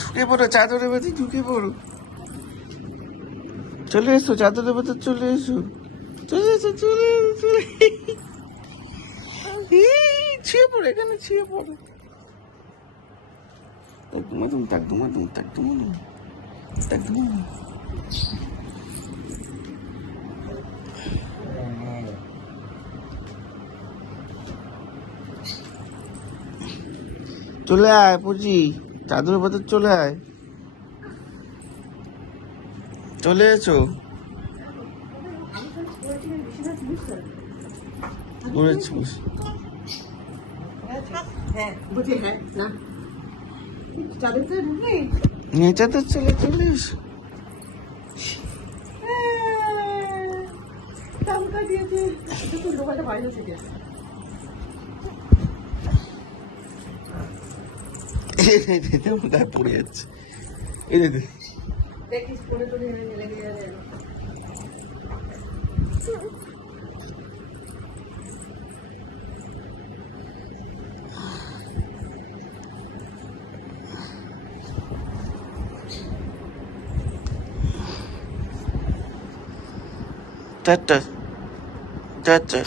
ঢুকে পড়ো চাদরের ভেতর, ঢুকে পড়ো। চলে এসো চাদরের ভেতর, চলে এসো, চলে এসো, চলে এসো। ছুঁয়ে পড়ো, এখানে ছুঁয়ে পড়ো। একদম একদম একদম একদম একদম। চলে আয় পুজি, চাদরের ভেতর চলে আয়, চলে এসো। চাদর চলে চলে এসো। গায়ে পড়ে যাচ্ছে, এই যে দেখিস পড়ে পড়ে লেগে যাবে। Tata tata.